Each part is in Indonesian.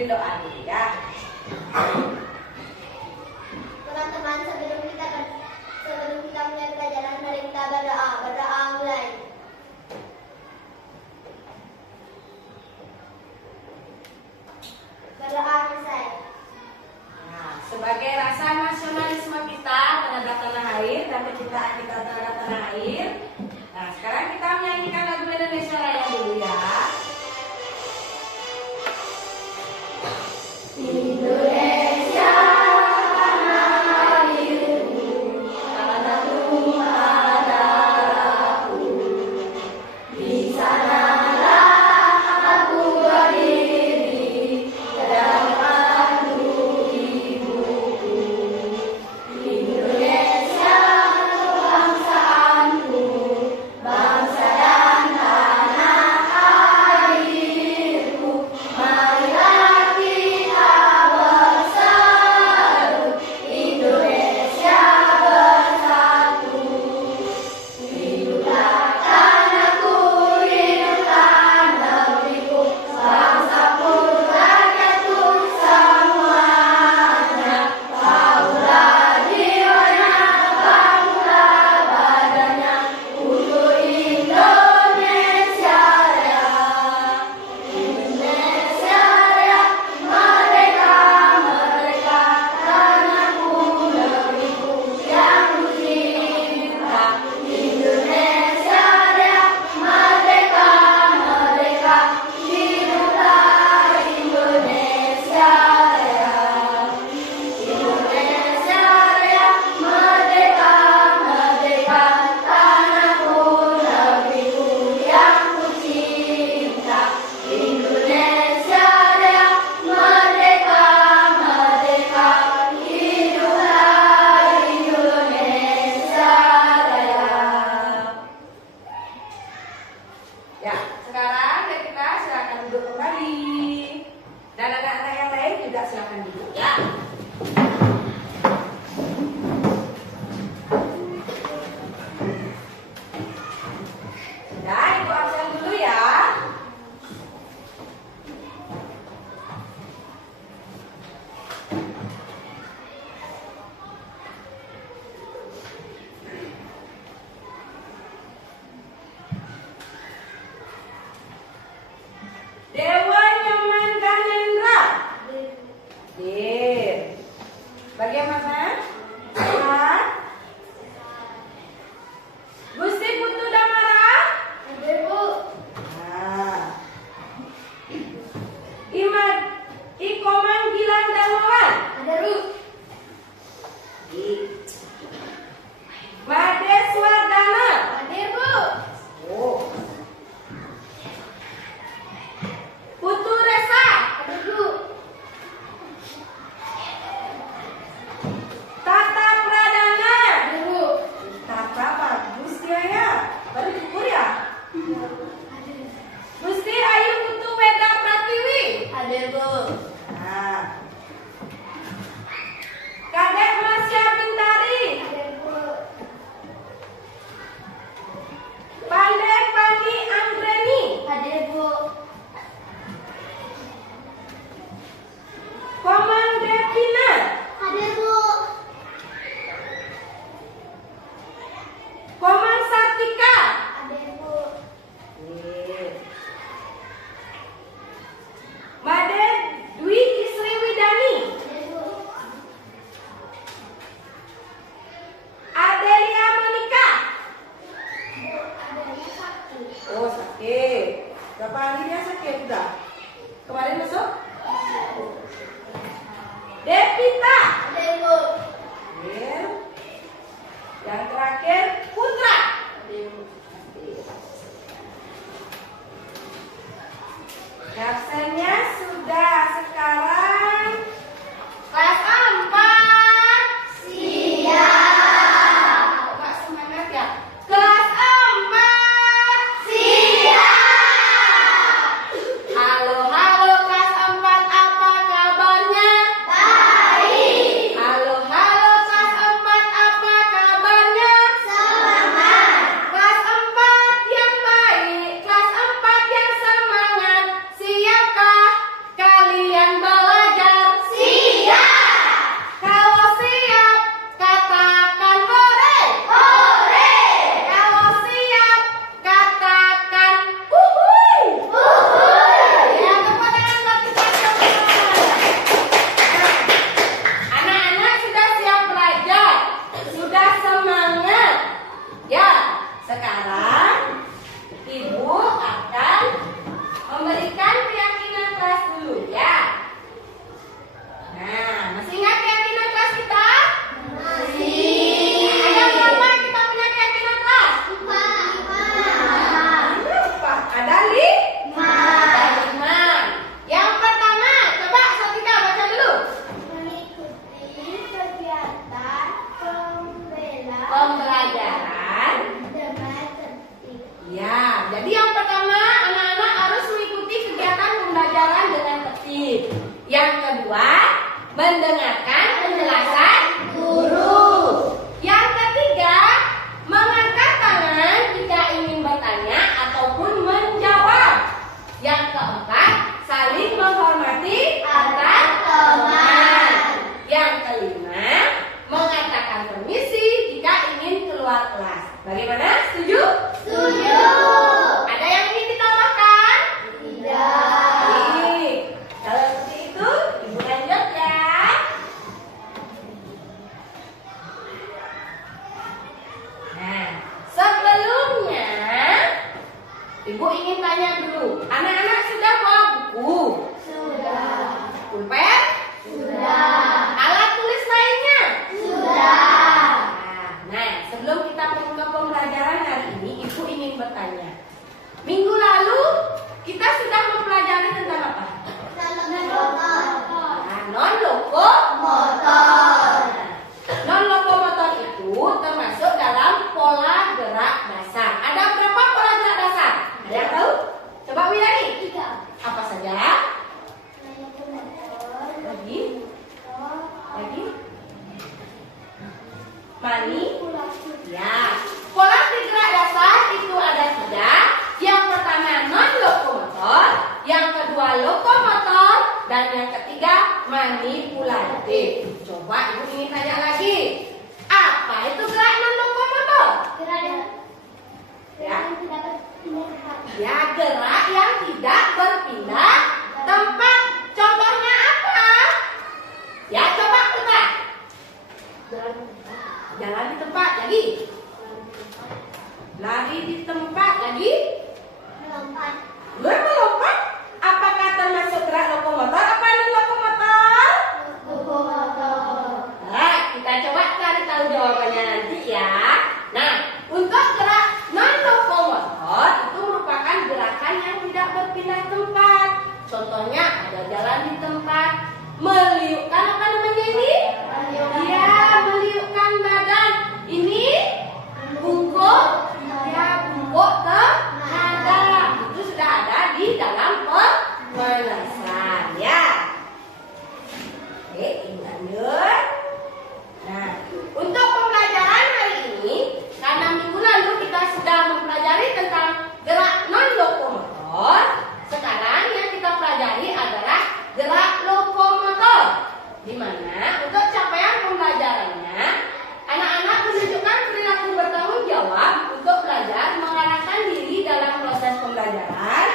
berdoa dulu ya. Teman-teman, sebelum kita mulai pelajaran, mari kita berdoa. Berdoa mulai. Berdoa selesai. Nah, sebagai rasa nasionalisme kita terhadap tanah air dan kecintaan kita terhadap tanah air. Nah, sekarang kita menyanyikan lagu Indonesia Raya dulu ya. Indonesia, tanah airku, tanah tumpah darahku. Di sanalah aku berdiri dan mengandung ibuku. Indonesia, bangsaanku, bangsa dan tanah airku. Marilah kita bersatu, Indonesia bersatu. Hiduplah tanahku, hiduplah negeriku, bangsaku, rakyatku semuanya. Bangunlah jiwanya, bangunlah badannya, untuk Indonesia Raya. Indonesia Raya, merdeka, merdeka, tanahku, negeriku yang kucinta. Indonesia Raya, merdeka, merdeka, hiduplah Indonesia Raya. Indonesia Raya, merdeka, merdeka, tanahku, negeriku yang kucinta. Indonesia Raya, merdeka, merdeka, hiduplah Indonesia Raya. Ya, sekarang ya kita silakan duduk kembali. Dan anak-anak yang lain juga silakan duduk ya. Sudah, Ibu absen dulu ya. Dewa Nyoman Ganendra. Dir. Bagaimana? Sehat? Gusti Putu Damara? Hadir, Bu. Nah. Imad Ikoman Gilang Darmawan. Hadir, Bu. Mades Wardana. Hadir, Bu. Oh. Putu Resa. Hadir, Bu. Tata Pradana. Hadir, Bu. Tata bagus dia ya. Baru diukur ya. Gusti Ayu Putu Weda Pratiwi. Hadir, Bu. Nah. Kadek Masya Bintari. Hadir, Bu. Pandai Pani Anggreni. Hadir, Bu. Koman Devina. Hadir, Bu. Koman Sartika. Hadir, Bu. Made Dwi Isri Widani. Hadir, Bu. Adelia Monika. Adanya sakit. Oh sakit. Berapa hari dia sakit udah? Kemarin masuk? Devita. Hadir, Bu. Hadir. Yang terakhir Putra. Absennya sudah sekarang Kelas 4. Siap. Kak semangat ya. Kelas 4. Siap. Halo halo kelas 4, apa kabarnya? Baik. Halo halo kelas 4, apa kabarnya? Semangat. Kelas 4 yang baik, kelas 4 yang semangat, siap Yang kedua, mendengarkan penjelasan guru. Yang ketiga, mengangkat tangan jika ingin bertanya ataupun menjawab. Yang keempat, saling menghormati antar teman. Yang kelima, mengatakan permisi jika ingin keluar kelas. Bagaimana? Setuju? Setuju. Ada yang ingin ditambahkan? Tidak. Baik. Kalau seperti itu, Ibu lanjut ya. Nah, sebelumnya Ibu ingin tanya dulu, anak-anak sudah bawa buku? Sudah. Pulpen? Sudah. Alat tulis lainnya? Sudah. Nah, sebelum kita membuka pembelajaran hari ini, Ibu ingin bertanya. Minggu lalu kita sudah mempelajari tentang apa? Nah, Motor. non-lokomotor itu termasuk dalam pola gerak dasar. Ada berapa pola gerak dasar? Ada yang tahu? Coba Widani. 3. Apa saja? Lagi? Lagi? Mani? Ya. Pola gerak dasar itu ada 3. Yang pertama non-lokomotor, yang kedua lokomotor, dan yang ketiga manipulatif. Coba Ibu ingin tanya lagi. Apa itu gerak non-lokomotor? Ya, gerak yang tidak berpindah tempat. Contohnya apa? Ya, coba kita. Jalan di tempat lagi. Lari di tempat lagi. Melompat. Apakah termasuk gerak lokomotor apa non-lokomotor? Nah, kita coba cari tahu jawabannya nanti ya. Nah, untuk gerak non-lokomotor itu merupakan gerakan yang tidak berpindah tempat. Contohnya ada jalan di tempat, meliukkan apa namanya ini? Ya, meliukkan badan. Ini bungkuk, ya bungkuk tenaga. Itu sudah ada di dalam pemanasan ya. Oke, ini lanjut. Nah, untuk pembelajaran hari ini, karena minggu lalu kita sudah mempelajari tentang gerak non-lokomotor, sekarang yang kita pelajari adalah gerak lokomotor. Di mana untuk capaian pembelajarannya, anak-anak menunjukkan perilaku bertanggung jawab untuk belajar mengarahkan diri dalam proses pembelajaran,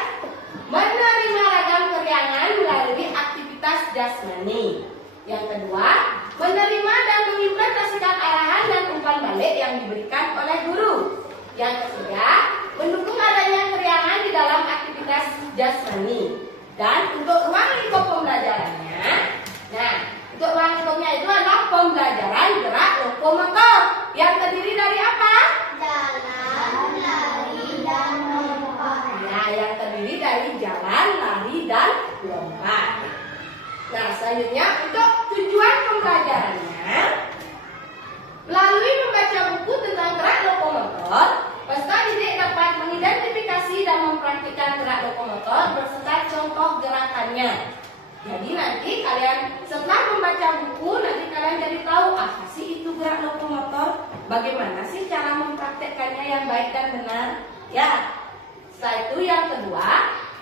menerima ragam keriangan melalui aktivitas jasmani. Yang kedua, menerima dan mengimplementasikan arahan dan umpan balik yang diberikan oleh guru. Yang ketiga, mendukung adanya keriangan di dalam aktivitas jasmani. Dan untuk ruang lingkup pembelajarannya, nah, untuk ruang lingkupnya itu adalah pembelajaran gerak lokomotor yang terdiri dari apa? Jalan, lari, dan lompat. Ya, yang terdiri dari jalan, lari, dan lompat. Nah, selanjutnya untuk tujuan pembelajarannya, melalui membaca buku tentang gerak lokomotor, peserta didik dapat mengidentifikasi dan mempraktikkan gerak lokomotor beserta contoh gerakannya. Jadi nanti kalian setelah membaca buku, nanti kalian jadi tahu apa sih itu gerak lokomotor, bagaimana sih cara mempraktikkannya yang baik dan benar. Ya, setelah itu yang kedua,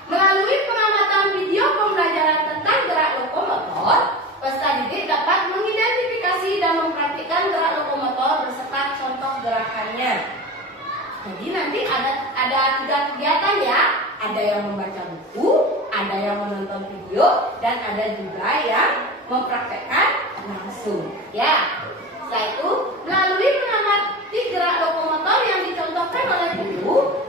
melalui pengamatan video pembelajaran tentang gerak lokomotor, peserta didik dapat mengidentifikasi dan mempraktikkan gerak lokomotor beserta contoh gerakannya. Jadi nanti ada 3 kegiatan ya. Ada yang membaca buku, ada yang menonton video, dan ada juga yang mempraktekkan langsung. Ya. Setelah itu, melalui mengamati gerak lokomotor yang dicontohkan oleh guru,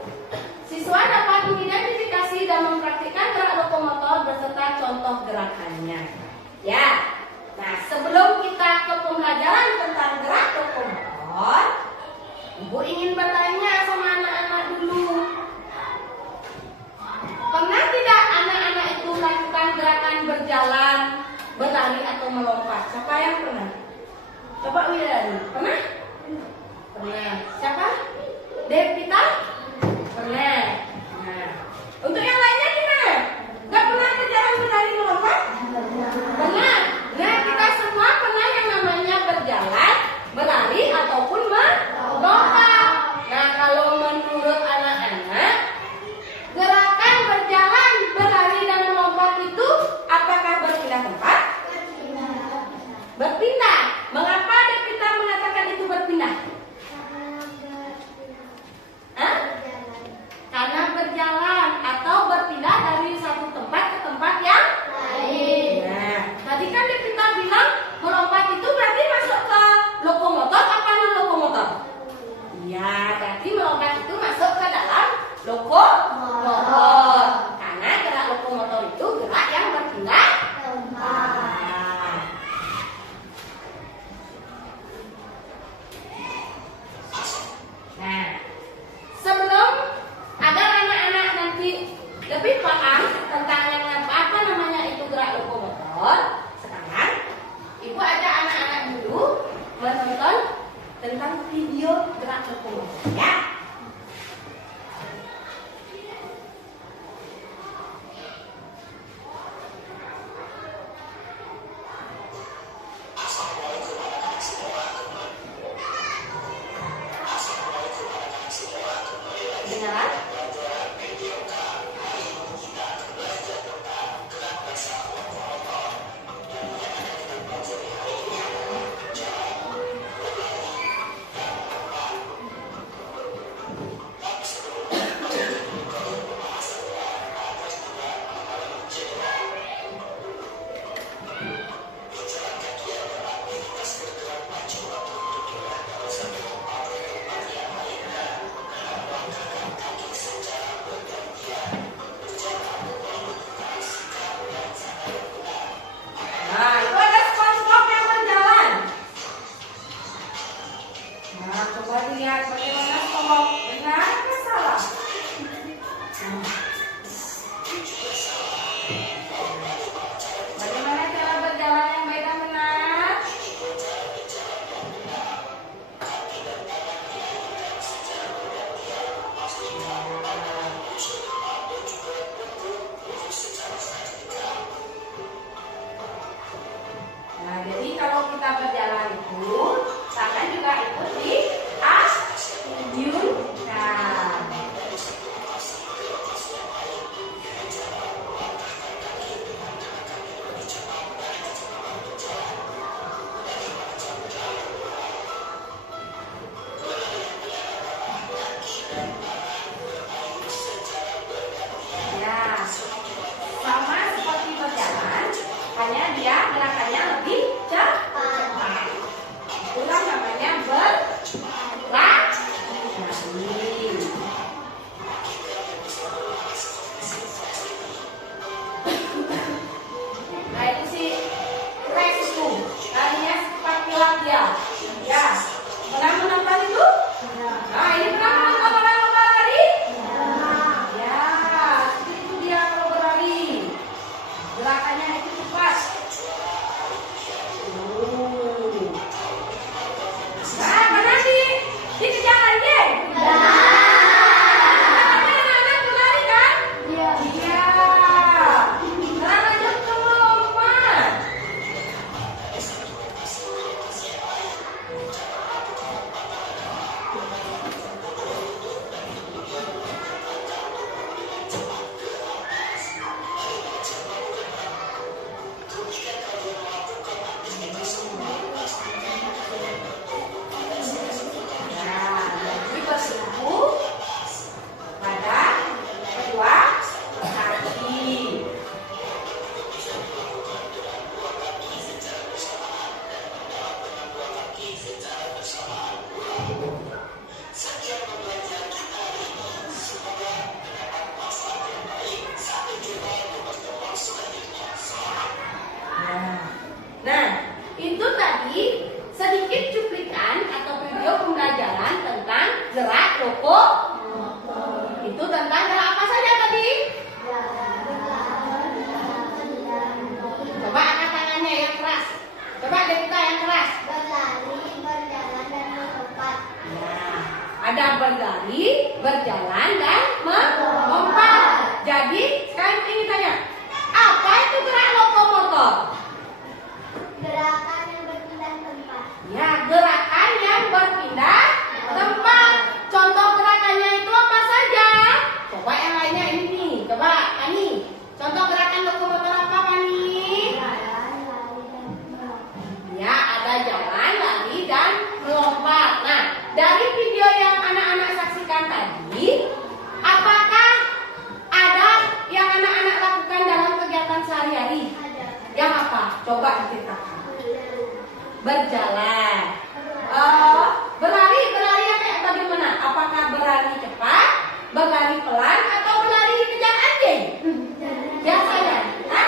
siswa dapat mengidentifikasi dan mempraktikkan gerak lokomotor beserta contoh gerakannya. Ya. Nah, sebelum kita ke pembelajaran tentang gerak lokomotor, Ibu ingin bertanya sama anak-anak dulu. Pernah tidak anak-anak itu melakukan gerakan berjalan, berlari atau melompat? Siapa yang pernah? Coba Widani. Pernah? Pernah. Siapa? Devita? Pernah. Nah, untuk yang lainnya gimana? Gak pernah berjalan, berlari, melompat? gerak yang berpindah tempat. Nah, sebelum agar anak-anak nanti lebih paham tentang yang apa namanya itu gerak lokomotor, sekarang ibu ajak anak-anak dulu menonton tentang video gerak lokomotor ya. Kedengaran? Nah, itu ada SpongeBob yang berjalan. Nah, coba lihat bagaimana SpongeBob. Benar atau salah? Bagaimana cara berjalan yang baik dan benar? Nah, jadi kalau kita berjalan itu, tangan juga ikut diayunkan. Ya, sama seperti berjalan, hanya dia gerakannya lebih cepat. Itulah namanya berlari. Nah, itu si Rex itu larinya seperti dia. Ya, pernah menonton itu? Nah, ini pernah menonton orang lomba lari? Ya, itu dia kalau berlari. Gerakannya itu cepat. Nah, mana sih? Dikejar lagi? Anak-anak berlari kan? Iya. Sekarang lanjut ke melompat. Nah, jadi bertumpu pada kedua kaki. Nah, itu tadi sedikit cuplikan atau video pembelajaran tentang gerak lokomotor. Itu tentang gerak apa saja tadi? Coba angkat tangannya yang keras. Coba Devita yang keras. Berlari, berjalan, dan melompat. Nah, ada berlari, berjalan, dan melompat. Jadi, sekarang ingin tanya, apa itu gerak lokomotor? Gerakan yang berpindah tempat. Ya, gerakan yang berpindah tempat. Contoh gerakannya itu apa saja? Coba yang lainnya ini nih. Coba, Ani. Contoh gerakan lokomotor apa, Ani? Jalan, lari, dan melompat. Ya, ada jalan, lari, dan melompat. Nah, dari video yang anak-anak saksikan tadi, apakah ada yang anak-anak lakukan dalam kegiatan sehari-hari? Ada. Yang apa? Coba diceritakan. Berjalan. Berlari yang kayak bagaimana? Apakah berlari cepat, berlari pelan, atau berlari kejar anjing? Biasanya, hah?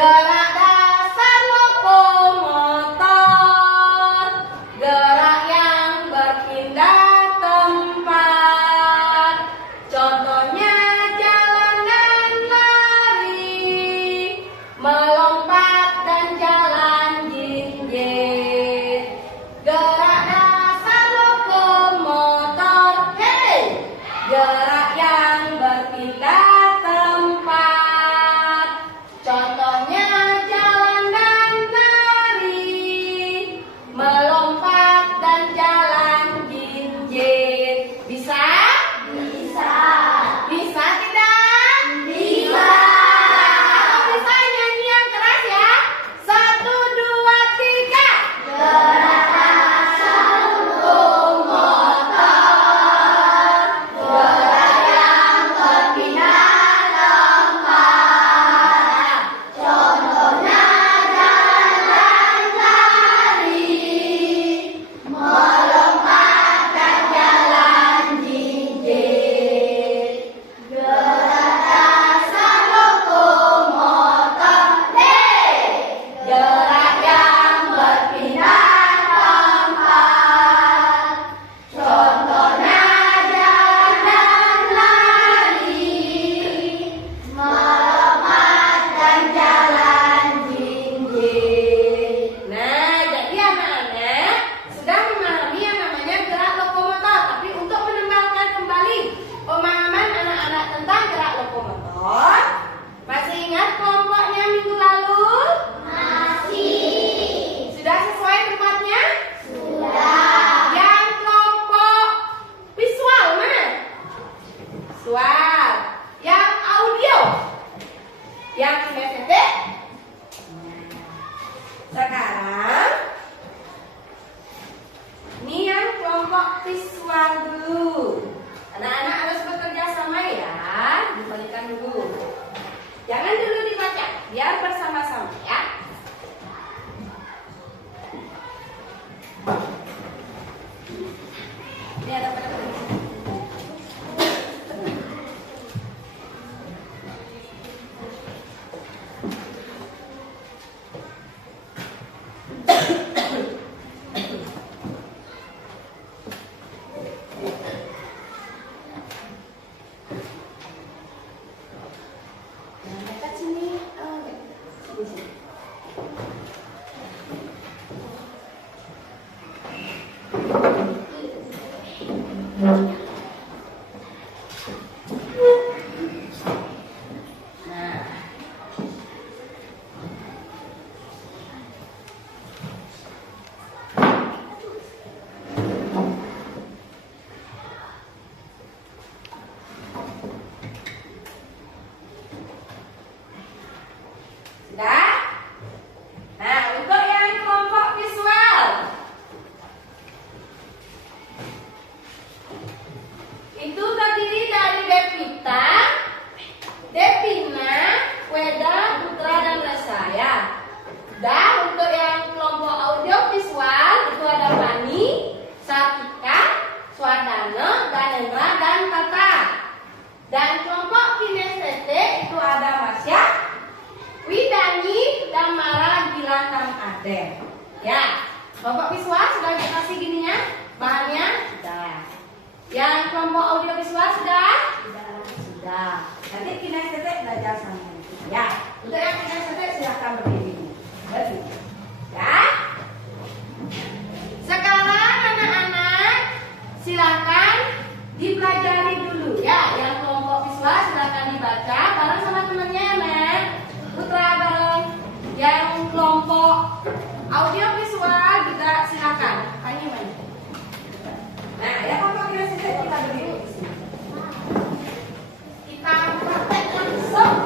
Gerak dasar lokomotor, gerak yang berpindah tempat. Contohnya jalan dan lari, melompat dan jalan jinjit. Gerak dasar lokomotor, hey, gerak yang berpindah tempat. Contohnya jalan dan lari, melompat dan jalan jinjit. Bisa? Bisa. Bisa tidak? Bisa. Kalau bisa nyanyi yang keras ya. 1, 2, 3. Gerak dasar lokomotor, gerak yang berpindah tempat. Contohnya jalan dan lari, melompat dan jalan jinjit. Gerak dasar lokomotor, hey, gerak yang berpindah tempat. Contohnya jalan dan lari, melompat dan jalan jinjit. Nah, jadi anak-anak sudah memahami yang namanya gerak lokomotor. Tapi untuk menambahkan kembali pemahaman anak-anak tentang gerak lokomotor, masih ingat kelompoknya minggu lalu? Masih. Sudah sesuai tempatnya? Sudah. Yang kelompok visual mana? Visual. Yang audio? Yang kinestetik? Sekarang ini yang kelompok visual dulu. Anak-anak harus bekerja sama ya. Dibalikan dulu. Jangan dulu dibaca, biar bersama-sama ya. Ini ada pada dekat sini. Sini. Nah, sudah? Nah, untuk yang kelompok visual, itu terdiri dari Devita, Devina, Weda, Putra, dan Lesaya. Dan untuk yang kelompok audio visual itu ada Fani, Satika, Swadana, Danendra, dan Tata. Dan kelompok kinestetik itu ada Masya, Widani, Damara, Gilang, dan Aden. Ya, kelompok visual sudah dikasih gininya, bahannya sudah. Yang kelompok audio visual sudah? Sudah. Nanti kinestetik belajar sama ya. Untuk yang kinestetik silahkan berdiri. Berdiri. Ya. Sekarang anak-anak silakan dipelajari dulu ya. Yang kelompok visual silakan dibaca bareng sama temannya ya, Nek. Putra bareng. Yang kelompok audio visual juga silakan. Pani mana? Nah, ya kelompok kinestetik kita berdiri. Kita praktek langsung.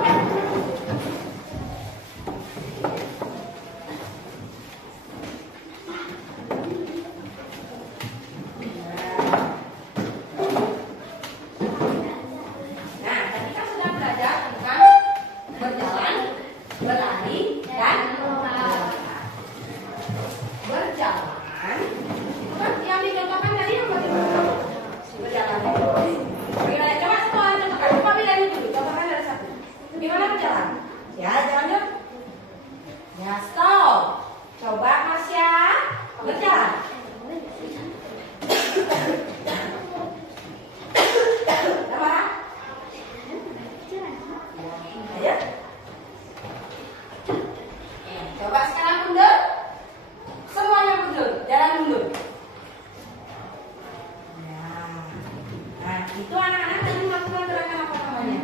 Nah, tadi kan sudah belajar tentang berjalan, berlari, dan berjalan. Itu kan yang dicontohkan tadi yang bagaimana? Berjalan. Bagaimana? Coba satu orang contohkan. Coba bilangin dulu. Contohkan ada satu. Gimana berjalan? Ya, jalan yuk. Ya, stop. Coba Masya berjalan. Udah marah? Ayo. Coba sekarang mundur. Semuanya mundur. Jalan mundur. Nah, itu anak-anak tadi melakukan gerakan apa namanya?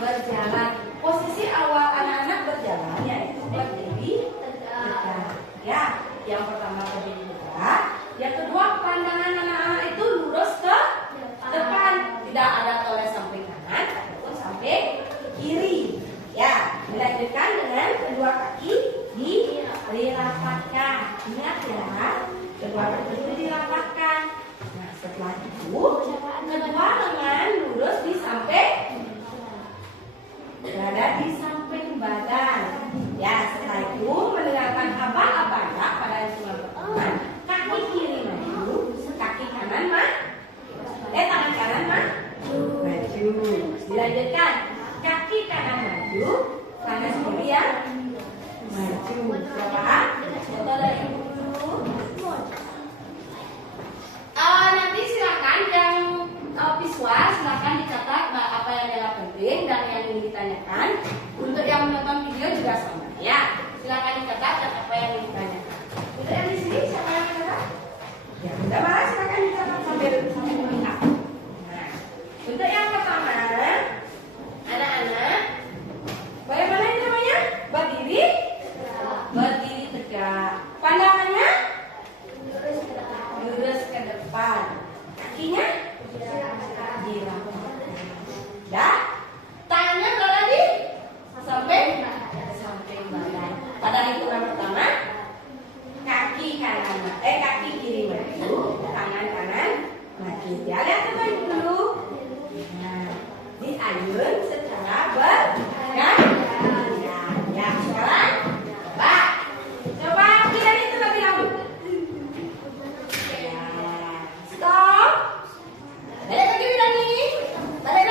Berjalan. Posisi awal anak-anak berjalan yaitu berdiri tegak. Ya, yang pertama berdiri tegak. Yang kedua pandangan anak-anak itu lurus ke depan, tidak ada toleh sampai kanan ataupun sampai kiri. Ya, dilanjutkan dengan kedua kaki dirapatkan. Ingat ya, kedua kaki dirapatkan. Nah, setelah itu kedua lengan lurus di samping berada di samping badan. Ya, setelah itu mendengarkan aba-abaya pada hitungan pertama. Kaki kiri maju, kaki kanan tangan kanan maju. Dilanjutkan, kaki kanan maju, tangan kiri yang maju. Coba contoh dari ibu dulu. Nanti silakan yang visual silakan dicatat apa yang dianggap penting dan yang ingin ditanyakan. Untuk yang menonton video juga sama ya. Silakan dicatat dan apa yang ingin ditanyakan. Untuk yang di sini siapa yang mencatat? Ya, udah malah silakan dicatat sambil melihat. Nah, untuk yang pertama, anak-anak, bagaimana ini namanya? Berdiri tegak. Pandangannya lurus ke depan. Kakinya dirapatkan. Dah, tangannya berada di samping badan. Pada hitungan pertama, kaki kiri maju, tangan kanan maju. Ya, lihat coba dulu. Nah, diayun secara bergantian. Ya, sekarang coba kita itu lebih dahulu. Ya, stop. Balik lagi bidang ini. Balik.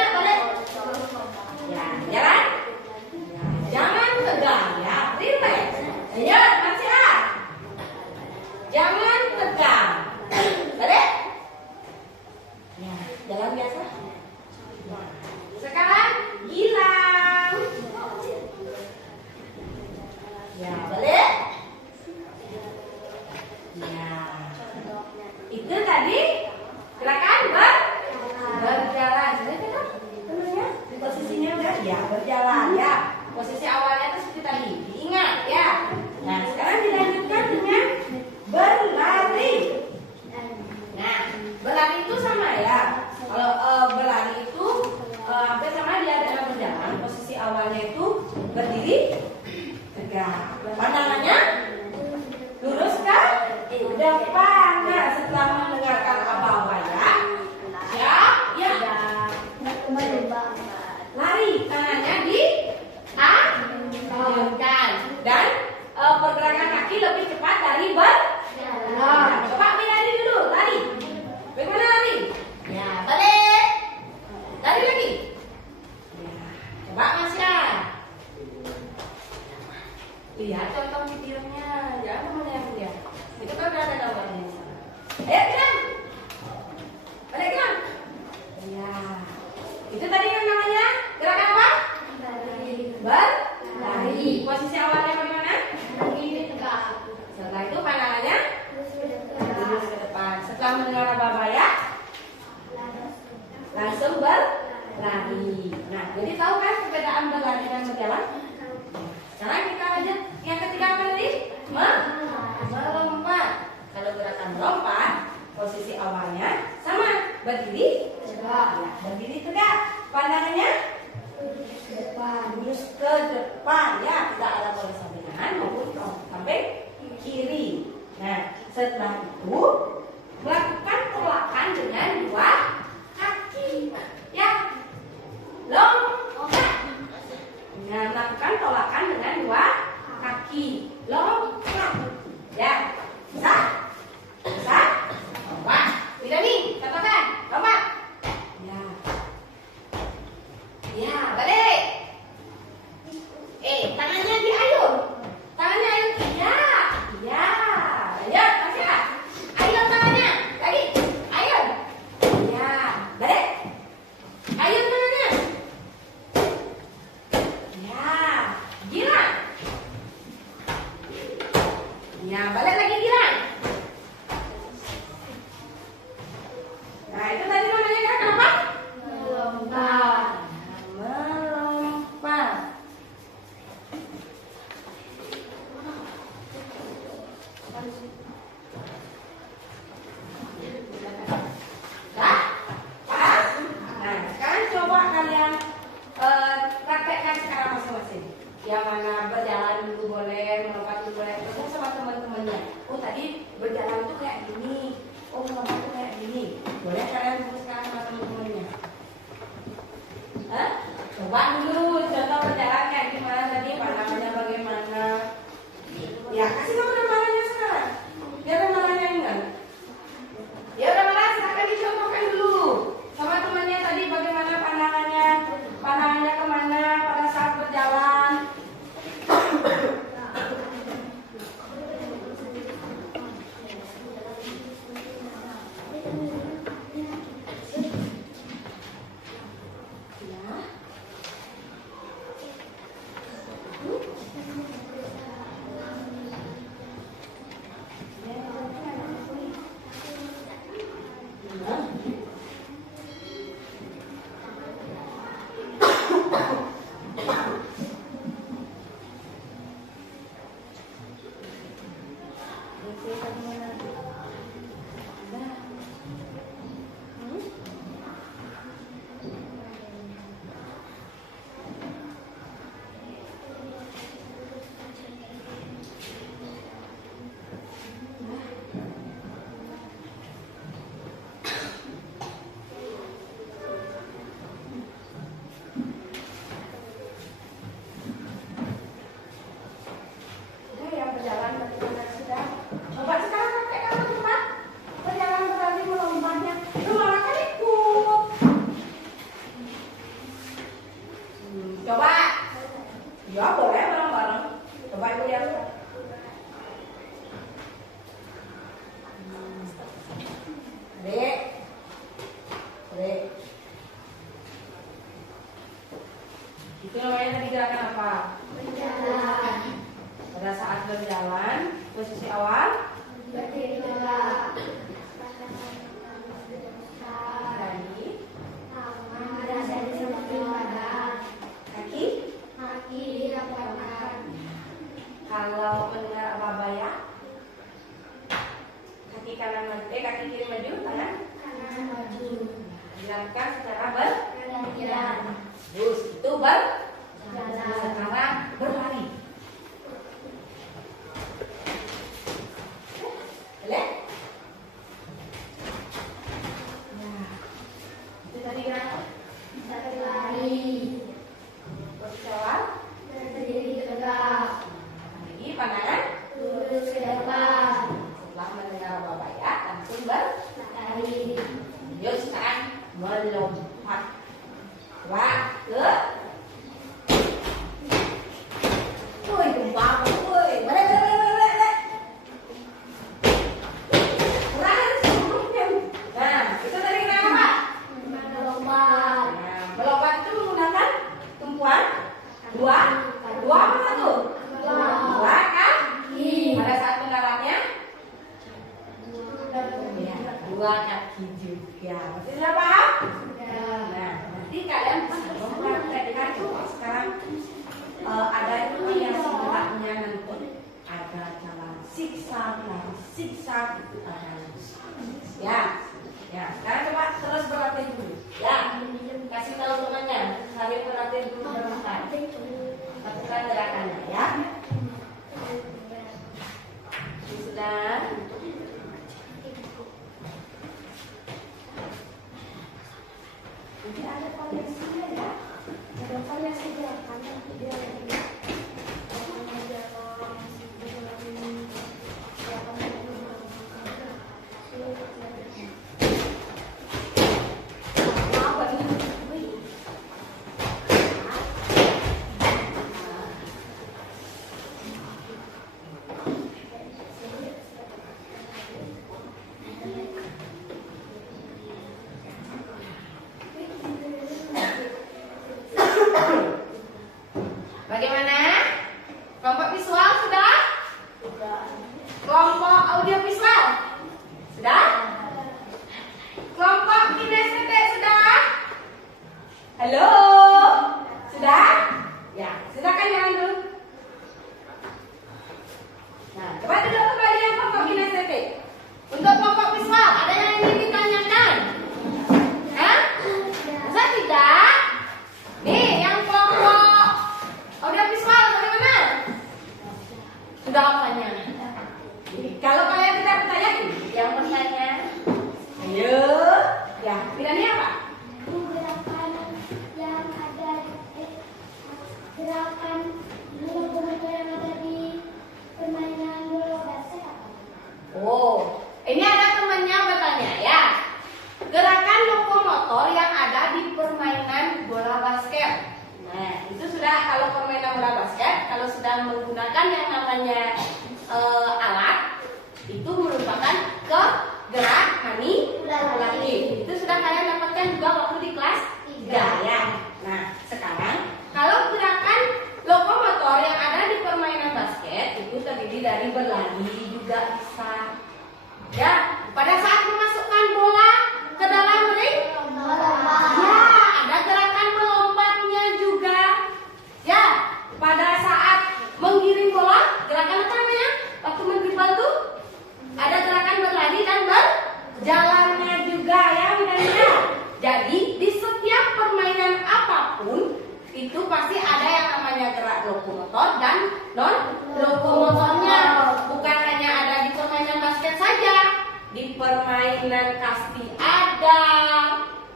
Ya, jalan. Jangan tegang ya, relax. Ayo, masih jangan tegang. Balik. Ya, jalan biasa. Sekarang hilang. Ya, balik. Ya, itu tadi gerakan berjalan. Sudah kan? Tentunya posisinya udah ya berjalan ya. Posisi awalnya itu seperti tadi. Diingat ya. Nah, sekarang dilanjutkan dengan berlari. Nah, berlari itu sama ya. Kalau berlari itu hampir sama dia dengan berjalan. Posisi awalnya itu berdiri tegak. Pandangannya lurus ke depan. Nah, setelah mendengarkan aba-abaya, ya, lari. Tangannya diangkat dan pergerakan kaki lebih cepat dari berjalan. Coba lari dulu, lari. Bagaimana lari? Ya, balik. Lari lagi. Ya, coba Mas ya. Lihat contoh videonya, jangan melihat dia. Itu kan udah ada gambarnya di sana. Ayo gerak. Balik gerak. Ya. Itu tadi yang namanya gerakan apa? Berlari. Posisi awalnya bagaimana? Berdiri tegak. Setelah itu pandangannya lurus ke depan. Setelah mendengar aba-abaya, langsung berlari. Nah, jadi tahu kan perbedaan berlari dan berjalan? Sekarang kita lanjut yang ketiga apa tadi? Melompat. Kalau gerakan melompat, posisi awalnya sama, berdiri tegak. Ya, berdiri tegak. Pandangannya lurus ke depan ya, tidak ada pola sampai kanan maupun sampai kiri. Nah, setelah itu melakukan tolakan dengan dua kaki. Ya, lompat. Nah, melakukan tolakan dengan dua kaki. Lompat. Ya, bisa? Lompat. Tidak nih, katakan. Lompat. Ya, balik. Tangannya diayun. Coba dulu contoh berjalan kayak gimana tadi, pandangannya bagaimana. Ya, kasih tahu ramalannya sekarang. Biar ramalannya ingat. Ya ramalan silakan dicontohkan dulu sama temannya tadi bagaimana pandangannya. Pandangannya kemana pada saat berjalan. Ya boleh bareng-bareng. Coba ibu lihat. Dek. Dek. Itu namanya tadi gerakan apa? Berjalan. Pada saat berjalan, posisi awal Berdiri tegak. kaki, Tangan berada di samping badan. kaki. Kaki dirapatkan. Kalau mendengar apa-apa ya, kaki kaki kiri maju, tangan Kanan maju. dilakukan secara bergantian. Berjalan. Terus itu berjalan. Jalan. Sekarang berlari. Boleh? Nah, itu tadi gerakan. Berlari. Posisi awal. Berdiri tegak. Lagi pandangan. Lurus ke depan. Setelah mendengar bapak ya, langsung berlari. Lari. Yuk sekarang melompat. Wah, ke. Woi, kembang, woi. Balik. Kurang sebelumnya. Nah, itu tadi gerakan apa? Melompat. Nah, melompat itu menggunakan tumpuan dua apa satu? Dua kaki. Pada saat mendaratnya ya, dua kaki juga. Masih sudah paham? Nah, nanti kalian bisa mempraktekkan coba sekarang ada itu yang sebenarnya nanti ada jalan siksa, lari siksa, ya. Ya, sekarang coba terus berlatih dulu. Ya, kasih tahu temannya, kalian berlatih dulu berempat. Lakukan gerakannya ya. Sudah. Nanti ada koleksinya ya. Ada koleksi gerakan yang tidak ada. Bagaimana? Kelompok visual sudah? Kelompok audio visual? Sudah? Kelompok kinestetik sudah? Halo? Sudah? Ya, silakan jalan dulu. Nah, coba duduk kembali yang kelompok kinestetik. Untuk kelompok visual, ada yang ingin ditanyakan? Hah? Bisa tidak? Nih, yang kelompok audio visual bagaimana? Sudah apanya? Kalau kalian tidak bertanya, yang bertanya, ayo, ya, pilihannya apa? Gerakan yang sudah kalau permainan bola basket, kalau sudah menggunakan yang namanya alat, itu merupakan gerak manipulatif. Itu sudah kalian dapatkan juga waktu di kelas 3 ya. Nah, sekarang kalau gerakan lokomotor yang ada di permainan basket itu terdiri dari berlari juga bisa. Ya, pada saat memasukkan bola ke dalam ring, ya, ada gerakan melompatnya juga. Ya, pada saat menggiring bola, gerakan apa namanya? Waktu mendribal tuh ada gerakan berlari dan berjalannya juga ya, Bunda. Jadi di setiap permainan apapun itu pasti ada yang namanya gerak lokomotor dan non lokomotornya. Bukan hanya ada di permainan basket saja, di permainan kasti ada.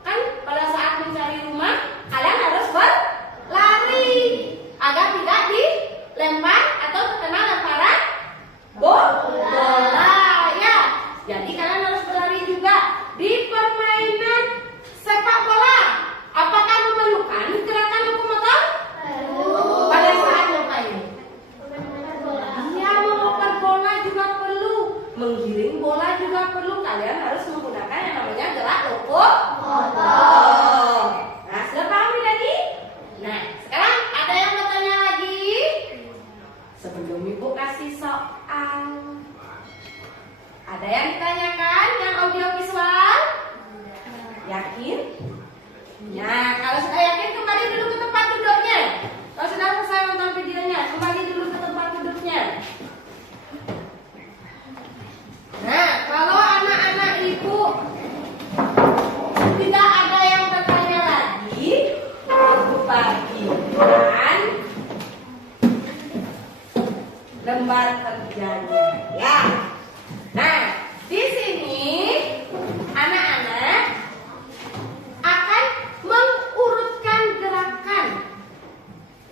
Kan pada saat mencari rumah kalian harus berlari agar tidak dilempar atau terkena lemparan bola ya. Jadi kalian harus berlari juga di permainan sepak bola. Apakah memerlukan gerakan lokomotor? Pada saat bermain. Ya, memutar bola juga perlu, menggiring bola juga perlu. Kalian harus menggunakan yang namanya gerak lokomotor. Nah, sudah paham lagi? Nah, sekarang ada yang bertanya lagi? Sebelum Ibu kasih soal, ada yang ditanyakan yang audio visual? Yakin? Nah, kalau sudah yakin kembali dulu ke tempat duduknya. Kalau sudah selesai nonton videonya, kembali dulu ke tempat duduknya. Nah, kalau anak-anak Ibu tidak ada yang bertanya lagi, Ibu bagikan lembar kerjanya ya. Nah, di sini anak-anak akan mengurutkan gerakan.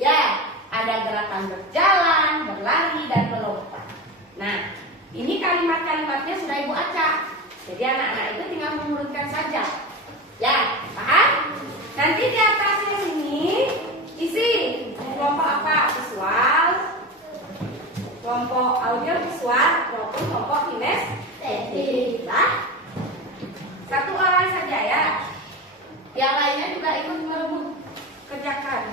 Ya, ada gerakan berjalan, berlari, dan melompat. Nah, ini kalimat-kalimatnya sudah Ibu acak. Jadi anak-anak itu tinggal mengurutkan saja. Ya, paham? Nanti di atasnya sini isi kelompok apa? Visual, kelompok audio visual, maupun kelompok kinestetik. Ya. Satu orang saja ya. Yang lainnya juga ikut kerjakan.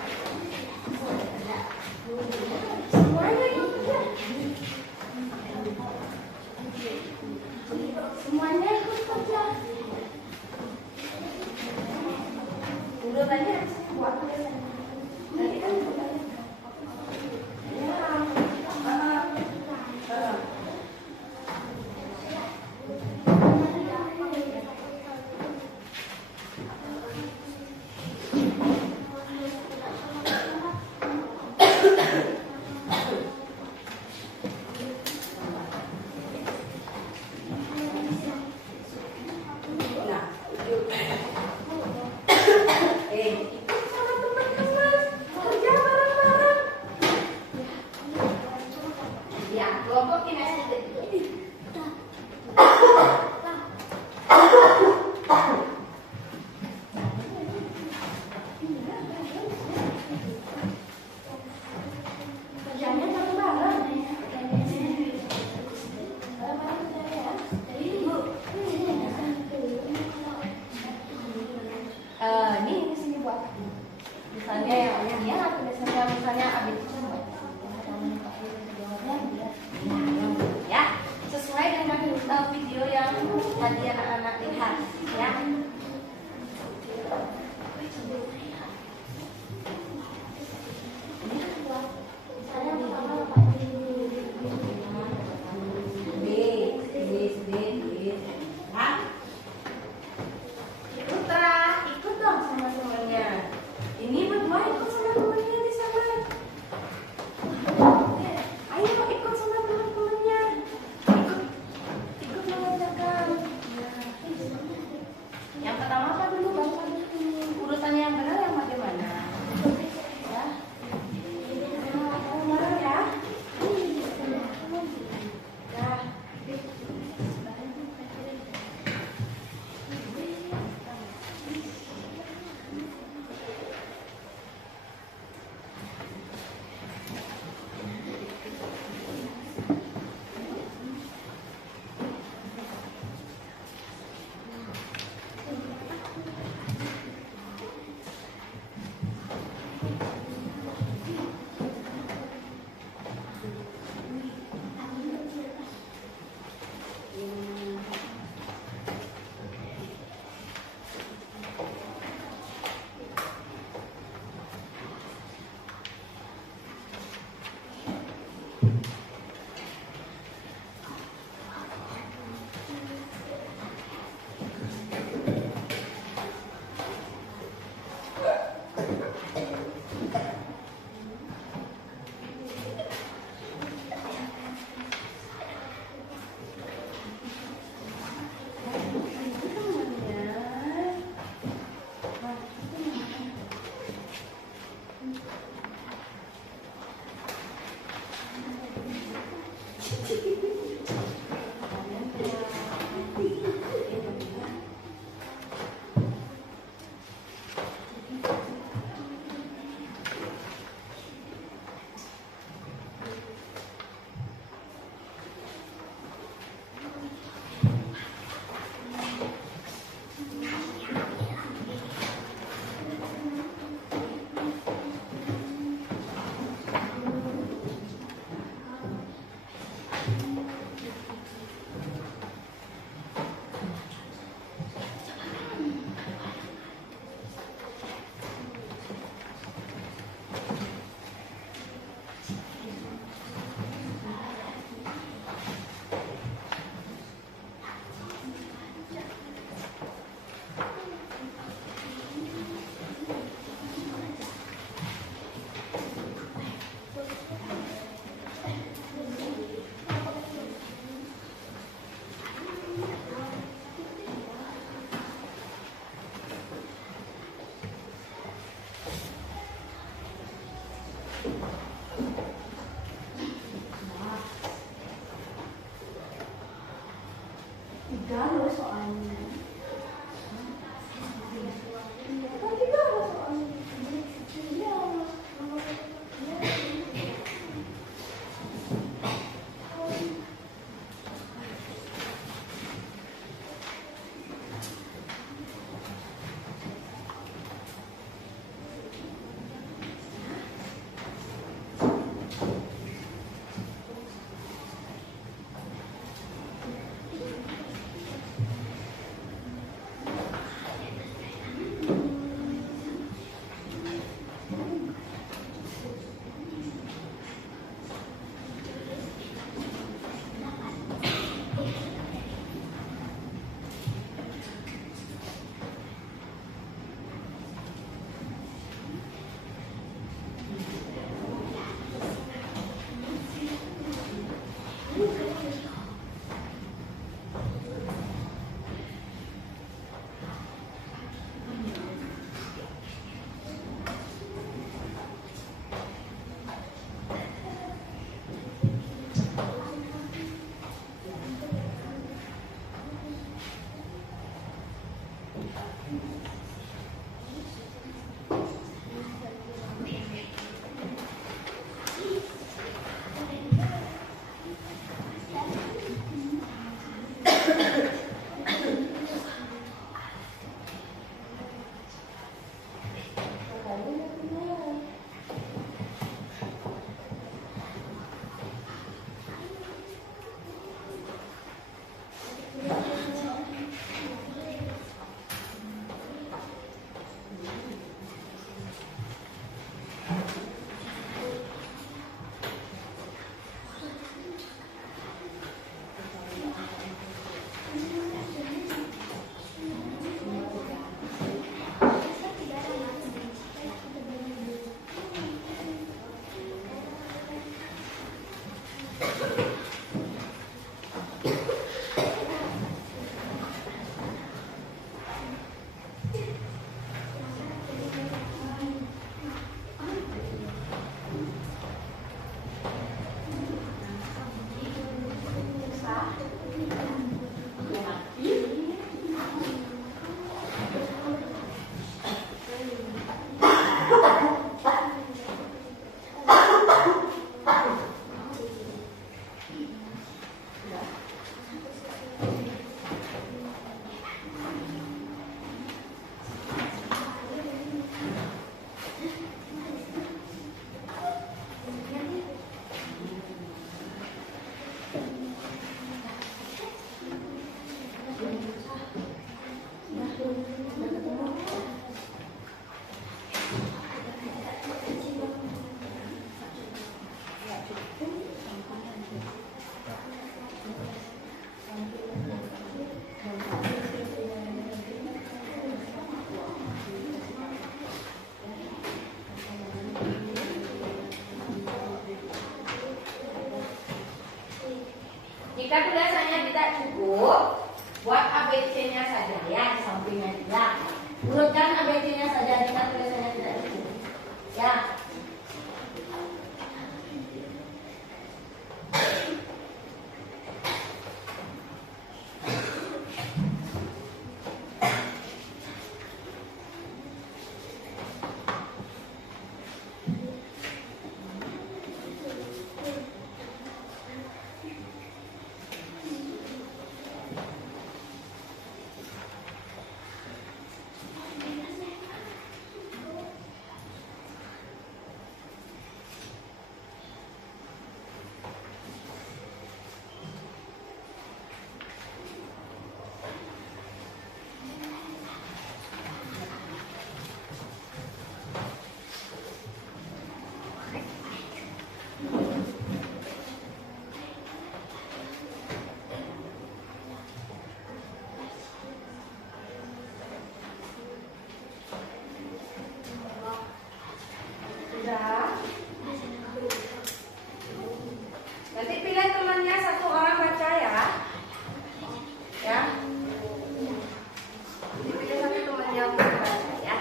Semuanya ikut kerja. Semuanya ikut kerja. Udah banyak buat nanti kan ya. Ini sini buat misalnya yang ini atau misalnya abis ya, sesuai dengan video yang tadi anak-anak lihat ya. Jika tulisannya tidak cukup, buat ABC-nya saja ya di sampingnya dia. Urutkan ABC-nya saja jika tulisannya tidak cukup. Ya. Nanti pilih temannya satu orang baca ya. Ya. Nanti pilih satu temannya untuk baca ya.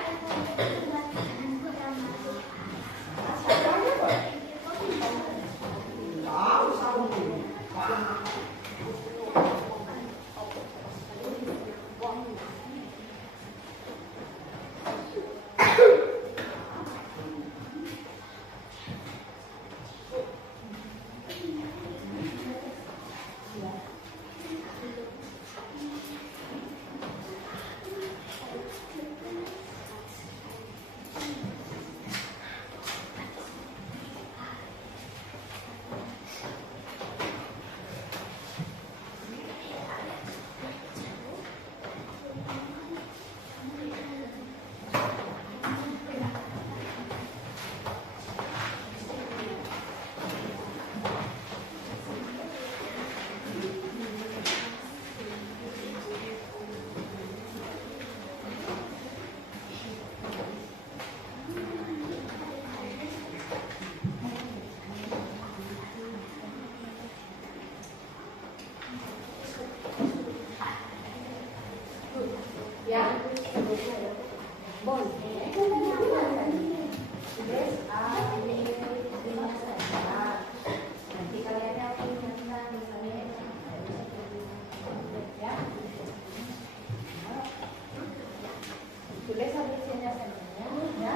Ya. Bon. Nanti kalian yang ingatkan misalnya ya. Tulis ABC-nya saja ya.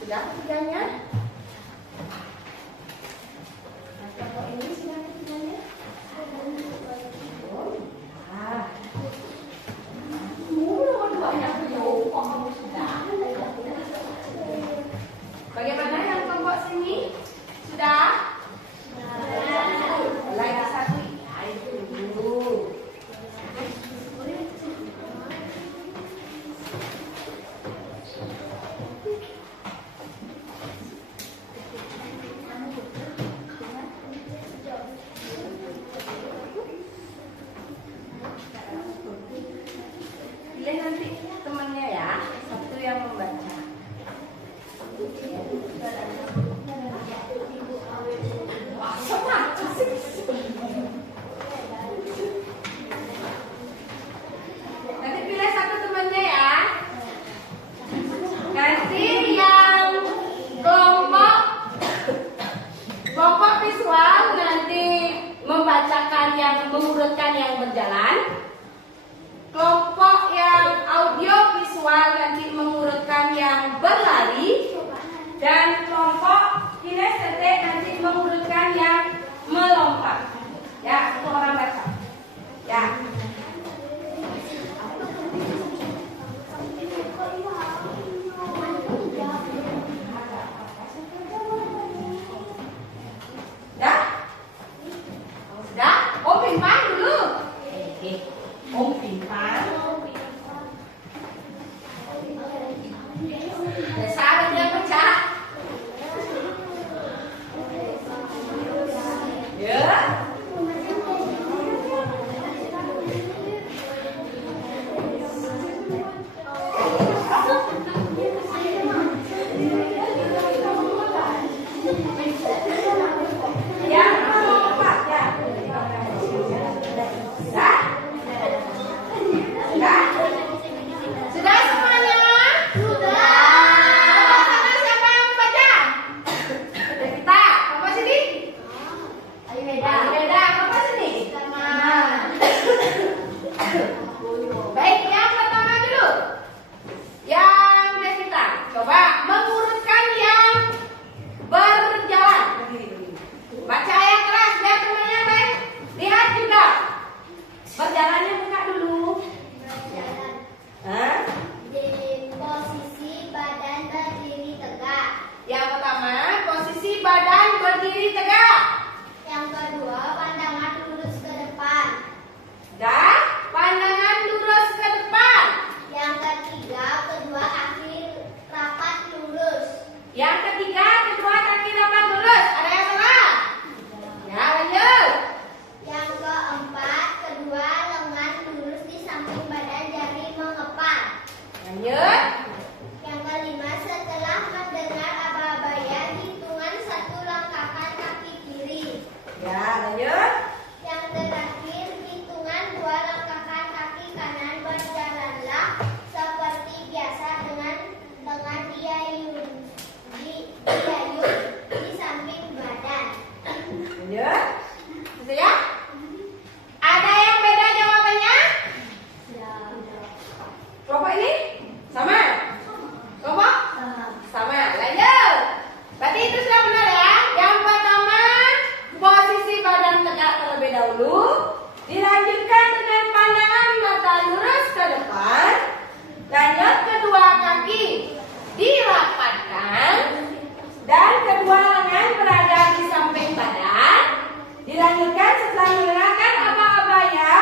Sudah ketiganya? Nah, contoh ini sudah ketiganya? Banyak sudah. Bagaimana yang kelompok sini? Sudah? Lagi satu ya, itu dulu. Pilih nanti temannya ya, satu yang membaca. Wah, sama sih. Nanti pilih satu temannya ya. Nanti yang kelompok visual nanti membacakan yang mengurutkan yang berjalan. Kelompok yang audio visual nanti mengurutkan yang berlari, dan kelompok kinestetik nanti mengurutkan yang melompat. Ya, satu orang baca. Ya. Ya? Sudah? Om pimpang dulu. Om pimpang. Lalu dilanjutkan dengan pandangan mata lurus ke depan. Lanjut kedua kaki dirapatkan dan kedua lengan berada di samping badan. Dilanjutkan setelah menggunakan aba-abaya.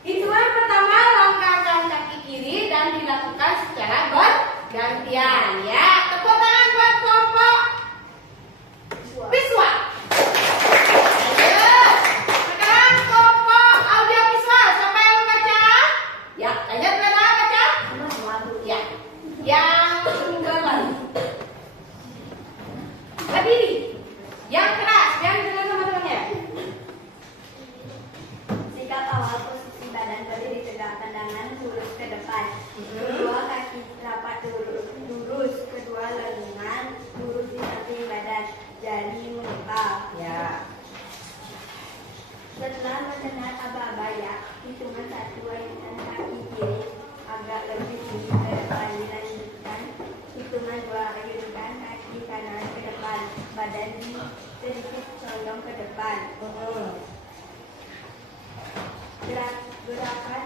Hitungan pertama langkahkan kaki kiri dan dilakukan secara bergantian. Ya, tepuk tangan buat kelompok visual. Lanjut. Sekarang kelompok audio visual. Siapa yang membaca? Ya, lanjut baca. Ya, yang berlari. Berdiri. Yang keras, yang dengan teman-temannya. Sikap awal posisi badan berdiri tegak, pandangan lurus ke depan. Kedua kaki rapat lurus, kedua lengan lurus di samping badan, jari mengepal. Ya. Setelah mengenal aba-abaya, hitungan 1 ayunkan kaki kiri agak lebih tinggi ke depan. Dilanjutkan hitungan 2 ayunkan kaki kanan ke depan, badan sedikit condong ke depan. Gerakan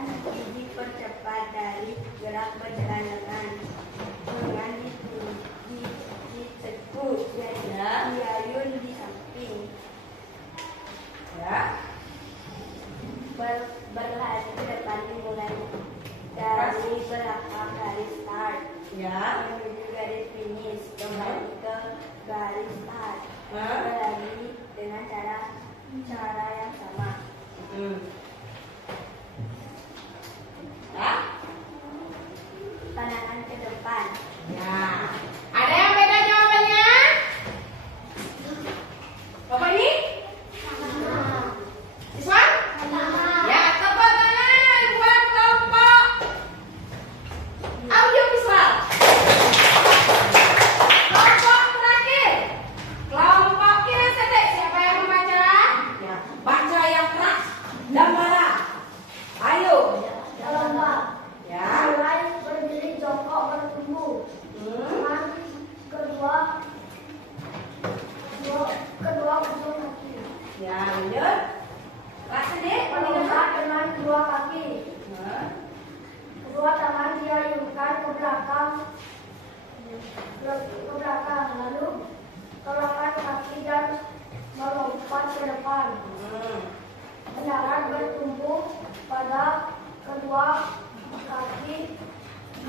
dipercepat dari gerak berjalan lengan. Lengan ditekuk dan diayun di samping. Ya. Berlari ke depan dimulai dari belakang garis start. Ya. Menuju garis finish, kembali ke garis start. Hah? Berlari dengan cara yang sama. Ya. Pandangan ke depan. Ya. Ada yang beda jawabannya? Bapak ini? Siswa? Ya, tepuk tangan buat kelompok audio visual. Kelompok terakhir, kelompok kinestetik. Siapa yang membaca? Ya, baca yang keras dan marah. Ayo. Kelompok. Ya. Mulai berdiri jongkok bertumbuh. Tangan kedua ujung kaki. Ya, lanjut. Kelas dek, Melompat dengan kedua kaki. Nah. Kedua tangan diayunkan ke belakang. Lalu tolakkan kaki dan melompat ke depan. Mendarat bertumbuh pada kedua kaki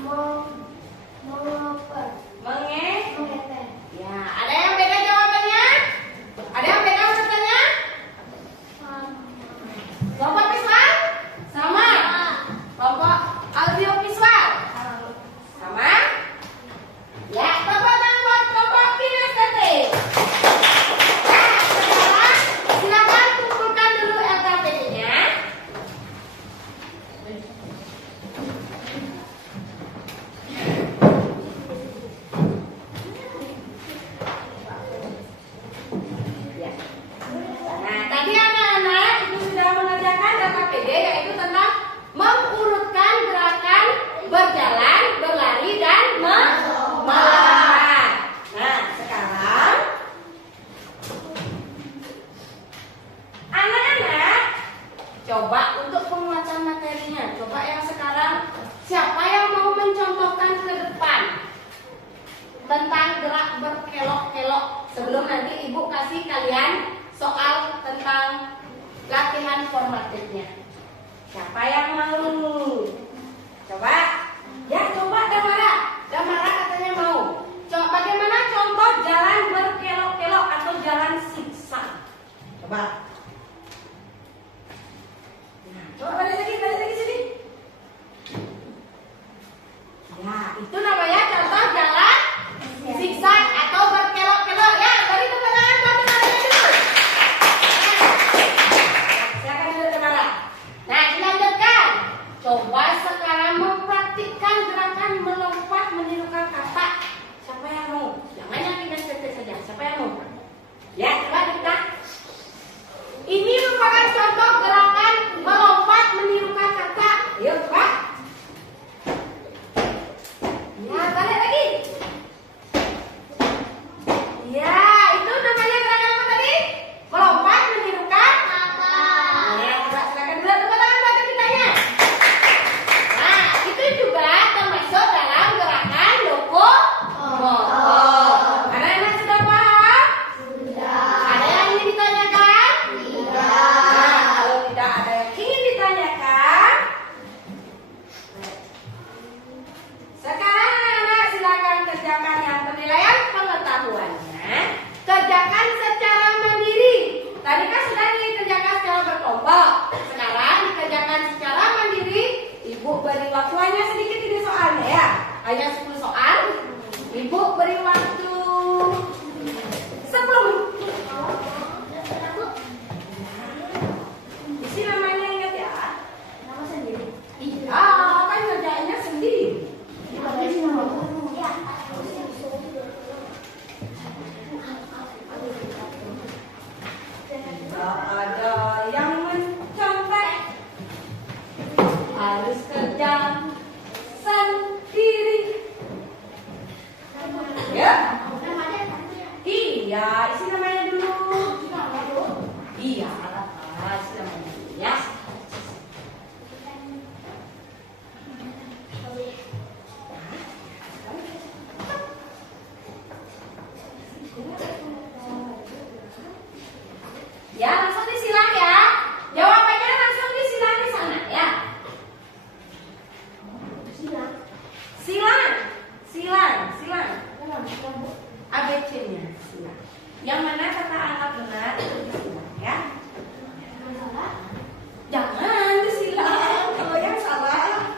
mengepet. Mengepet. Ya, ada yang beda jawabannya? Ada yang beda urutannya? Kelompok visual? Sama. Kelompok audio visual? Sama. Ya, tepuk tangan buat kelompok kinestetik. Ya, sekarang silakan kumpulkan dulu LKPD-nya. Ya. Nah, tadi anak-anak itu sudah mengerjakan LKPD, yaitu tentang mengurutkan gerakan berjalan, berlari, dan melompat. Nah, sekarang anak-anak coba untuk penguatan materinya. Coba yang sekarang, siapa yang mau mencontohkan ke depan tentang gerak berkelok-kelok sebelum nanti ibu kasih kalian soal tentang latihan formatifnya. Siapa yang mau? Coba. Ya, coba Damara. Damara katanya mau. Coba bagaimana contoh jalan berkelok-kelok atau jalan zigzag? Coba. Nah, coba balik lagi sini. Ya, itu namanya contoh jalan zigzag atau berkelok-kelok. Ya, beri tepuk tangan buat Damara dulu. Silakan dulu Damara. Nah, dilanjutkan. Coba sekarang mempraktikkan gerakan melompat menirukan kata. Siapa yang mau? Jangan yang kinestetik saja. Siapa yang mau? Ya, coba kita. Ini merupakan contoh gerakan melompat menirukan Udah tepuk tangan buat kitanya. Nah, itu juga termasuk dalam gerakan lokomotor. Anak-anak sudah paham? Ada yang ingin ditanyakan? Nah, kalau tidak ada yang ingin ditanyakan, sekarang anak-anak silakan kerjakan yang penilaian pengetahuannya. Kerjakan secara mandiri. Tadi kan sudah dikerjakan secara berkelompok. Sekarang dikerjakan secara mandiri. Ibu beri waktu hanya sedikit ini soalnya ya. Hanya 10 soal. Ibu beri waktu 10 menit. Isi namanya ingat ya. Nama sendiri. Iya, kan ngerjainnya sendiri. Tidak ada yang mencontek, harus kerja sendiri. Ya? Iya, isi namanya dulu. Iya, isi namanya dulu ya. Ya, langsung disilang ya. Jawabannya langsung disilang di sana ya. Silang. ABC-nya silang. Yang mana kata anggap benar itu disilang ya. Jangan disilang kalau yang salah.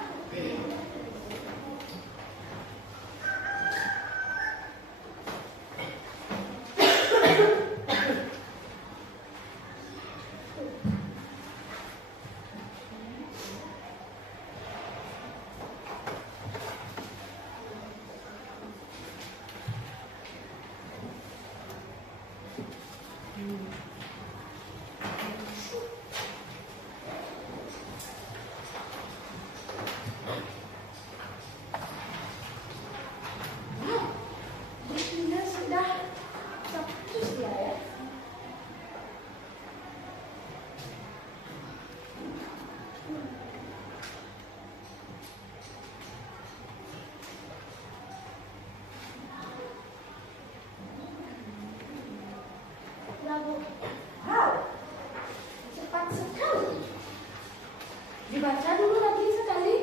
Ini sudah satu ya. Wow, cepat sekali. Dibaca dulu lagi sekali.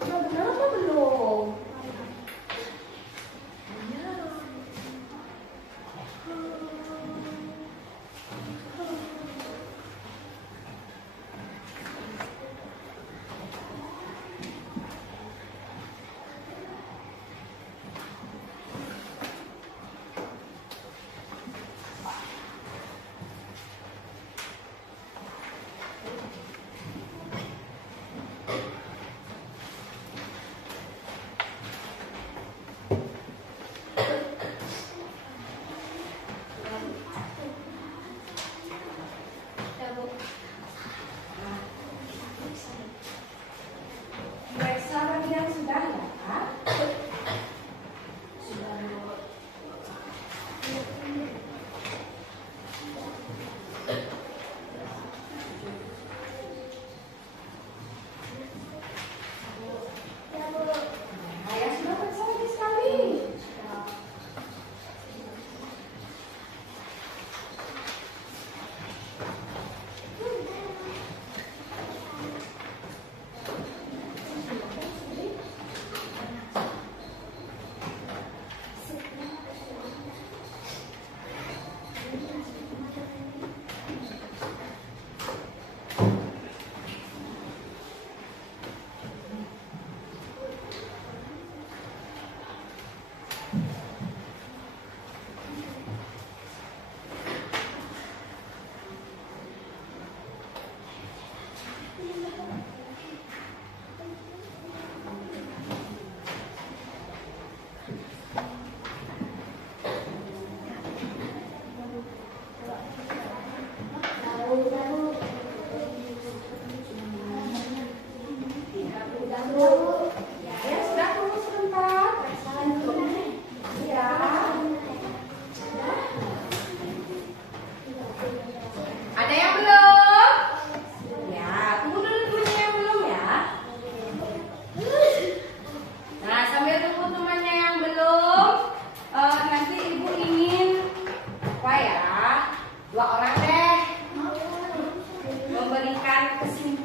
Sudah benar apa belum? Ya.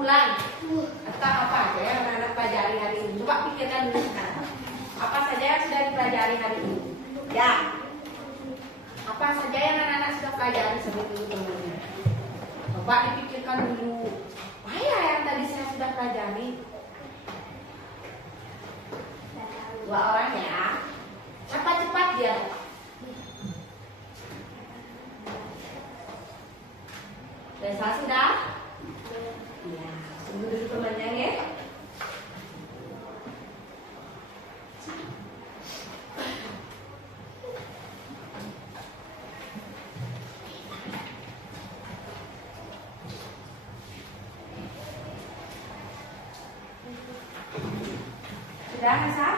bulan. Atau apa aja yang anak-anak pelajari hari ini? Coba pikirkan dulu sekarang. Apa saja yang sudah dipelajari hari ini? Ya. Apa saja yang anak-anak sudah pelajari sebelum dulu teman-teman? Coba dipikirkan dulu. Apa ya yang tadi saya sudah pelajari? Dua orang ya. Cepat-cepat dia. Desa sudah? Ya, tunggu dulu temannya ya. Sudah, Nasa?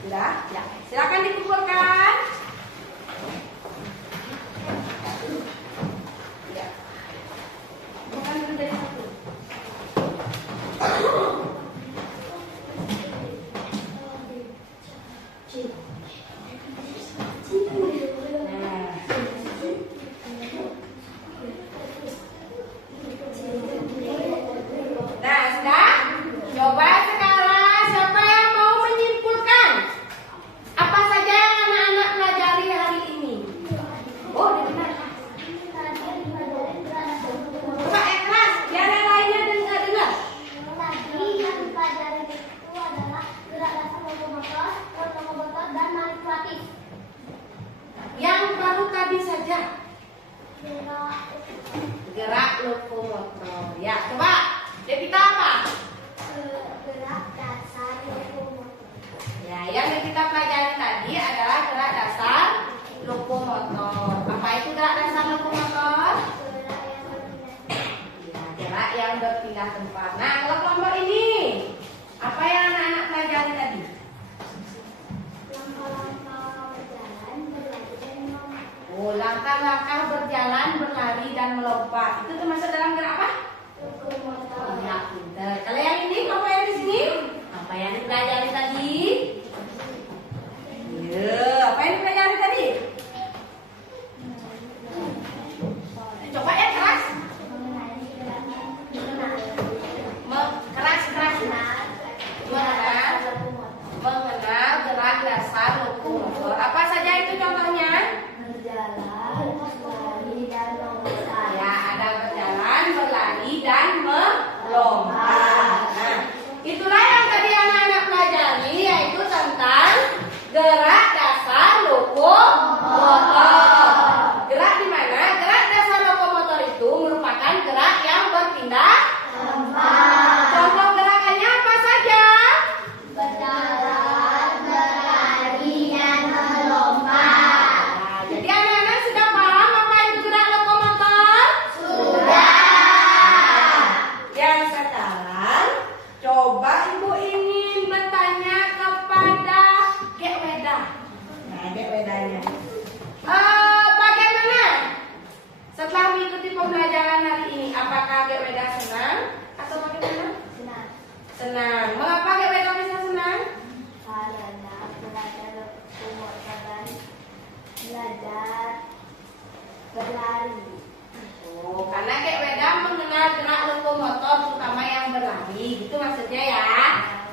Sudah? Ya. Silakan dikumpulkan. Ya. Bukan dulu dari satu. Nah, sudah? Coba sekarang siapa yang mau menyimpulkan apa saja yang anak-anak pelajari hari ini? Oh, dengar. Coba ikhlas, biar yang lainnya dengar. Tadi yang dipelajari itu adalah gerak dasar lokomotor, otomotor, dan manipulatif. Yang baru tadi saja. Gerak Gerak lokomotor. Ya, coba. Devita apa? gerak dasar lokomotor. Ya, yang kita pelajari tadi adalah gerak dasar lokomotor. Apa itu gerak dasar lokomotor? Gerak yang berpindah. Ya, gerak yang berpindah tempat. Nah, kalau kelompok ini, apa yang anak-anak pelajari tadi? Langkah-langkah berjalan, berlari, dan melompat. Oh, langkah-langkah berjalan, berlari, dan melompat. Itu termasuk dalam gerak apa? Lokomotor. Ya, pintar. Kalau yang ini, kelompok yang di sini, apa yang dipelajari tadi? Ya, apa yang dipelajari tadi? Coba ya keras. Mengenai gerak Keras. Mengenal gerak dasar lokomotor. Apa saja itu contohnya? berjalan, berlari, dan melompat. Ya, ada berjalan, berlari, dan melompat. Nah, itulah yang tadi anak-anak pelajari, yaitu tentang gerak dasar lokomotor. Gerak di mana? Gerak dasar lokomotor itu merupakan gerak yang berpindah Tempat. Contoh gerakannya apa saja? Berjalan, berlari, dan melompat. Nah, jadi anak-anak sudah paham apa itu gerak lokomotor? Sudah. Yang sekarang coba ibu ingin bertanya kepada Gek Weda. Nah, Gek Wedanya. Bagaimana setelah mengikuti pembelajaran hari ini? Apakah Gek Weda senang atau bagaimana? Senang. Senang. Mengapa Gek Weda bisa senang? Karena belajar lokomotor dan belajar berlari. Oh, karena Gek Weda mengenal gerak lokomotor terutama yang berlari, gitu maksudnya ya.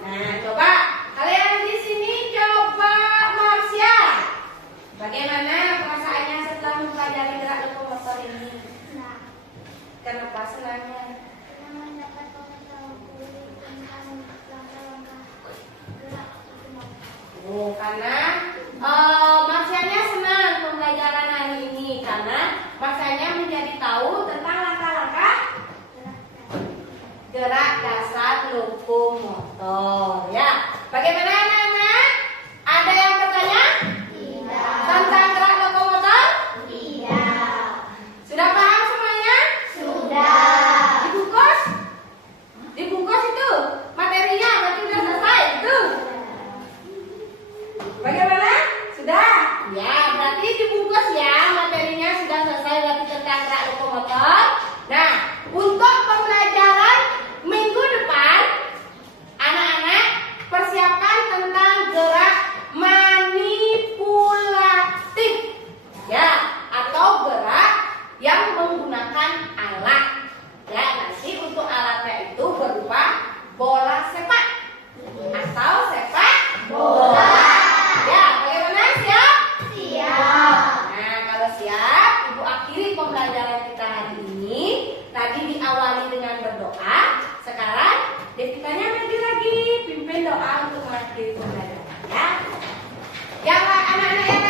Nah, coba kalian di sini coba Marsha. Bagaimana perasaannya setelah mempelajari gerak lokomotor ini? Senang. Kenapa senangnya? Karena mendapat pengetahuan tentang langkah-langkah gerak lokomotor. Oh, karena Marsianya senang pembelajaran hari ini karena Marsianya menjadi tahu tentang langkah-langkah gerak dasar lokomotor. Ya, bagaimana anak-anak? Ada yang bertanya Tidak. tentang gerak lokomotor? Tidak. Sudah paham semuanya? Sudah. Ibu Devikanya maju lagi, pimpin doa untuk mengakhiri pembelajaran ya. Yang anak-anak yang